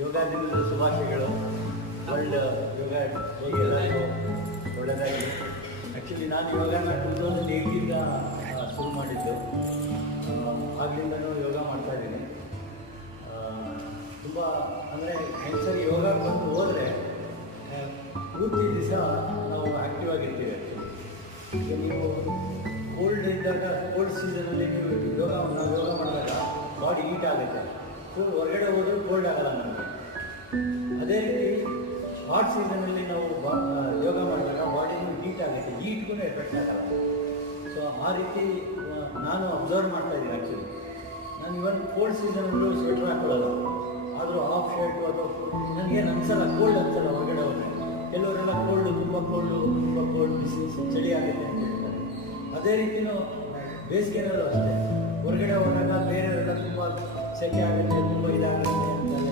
ಯೋಗ ದಿನದ ಶುಭಾಶಯಗಳು. ವರ್ಲ್ಡ್ ಯೋಗ ಡೇಗೆ ಎಲ್ಲರಿಗೂ ಒಳ್ಳೆಯದಾಗಿ. ಆ್ಯಕ್ಚುಲಿ ನಾನು ಯೋಗನ 2008ಇಂದ ಶುರು ಮಾಡಿದ್ದು. ಆಗಲಿಂದನೂ ಯೋಗ ಮಾಡ್ತಾಯಿದ್ದೀನಿ. ತುಂಬ ಅಂದರೆ ಒಂದ್ಸರಿ ಯೋಗ ಬಂದು ಹೋದರೆ ಪೂರ್ತಿ ದಿವಸ ನಾವು ಆ್ಯಕ್ಟಿವ್ ಆಗಿರ್ತೀವಿ. ಈಗ ನೀವು ಕೋಲ್ಡ್ ಇದ್ದಾಗ, ಕೋಲ್ಡ್ ಸೀಸನಲ್ಲಿ ನೀವು ಯೋಗ ಮಾಡಿದಾಗ ಬಾಡಿ ಹೀಟ್ ಆಗುತ್ತೆ. ಹೊರಗಡೆ ಹೋದರೂ ಕೋಲ್ಡ್ ಆಗಲ್ಲ ನಮಗೆ. ಅದೇ ರೀತಿ ಹಾಟ್ ಸೀಸನಲ್ಲಿ ನಾವು ಯೋಗ ಮಾಡಿದಾಗ ಬಾಡಿನೂ ಹೀಟ್ ಆಗುತ್ತೆ, ಹೀಟ್ಗೂ ಎಫೆಕ್ಟ್ ಆಗಲ್ಲ. ಸೊ ಆ ರೀತಿ ನಾನು ಅಬ್ಸರ್ವ್ ಮಾಡ್ತಾಯಿದ್ದೀನಿ. ಆ್ಯಕ್ಚುಲಿ ನಾನು ಇವನ್ ಕೋಲ್ಡ್ ಸೀಸನಲ್ಲೂ ಸ್ವೆಟ್ರ್ ಹಾಕೊಳ್ಳಲ್ಲ. ಆದರೂ ಹಾಫ್ ಶರ್ಟು ಅಥವಾ ನನಗೇನು ಅನಿಸಲ್ಲ, ಕೋಲ್ಡ್ ಅನಿಸಲ್ಲ ಹೊರಗಡೆ ಹೋದರೆ. ಕೆಲವರೆಲ್ಲ ತುಂಬ ಕೋಲ್ಡ್ ಬಿಸಿ ಚಳಿ ಆಗುತ್ತೆ ಅಂತ ಹೇಳ್ತಾರೆ. ಅದೇ ರೀತಿಯೂ ಬೇಸಿಗೆನಲ್ಲೂ ಅಷ್ಟೇ, ಹೊರಗಡೆ ಹೋದಾಗ ಬೇರೆಯವರೆಲ್ಲ ತುಂಬ ಸೆಕೆ ಆಗುತ್ತೆ, ತುಂಬ ಇದಾಗುತ್ತೆ,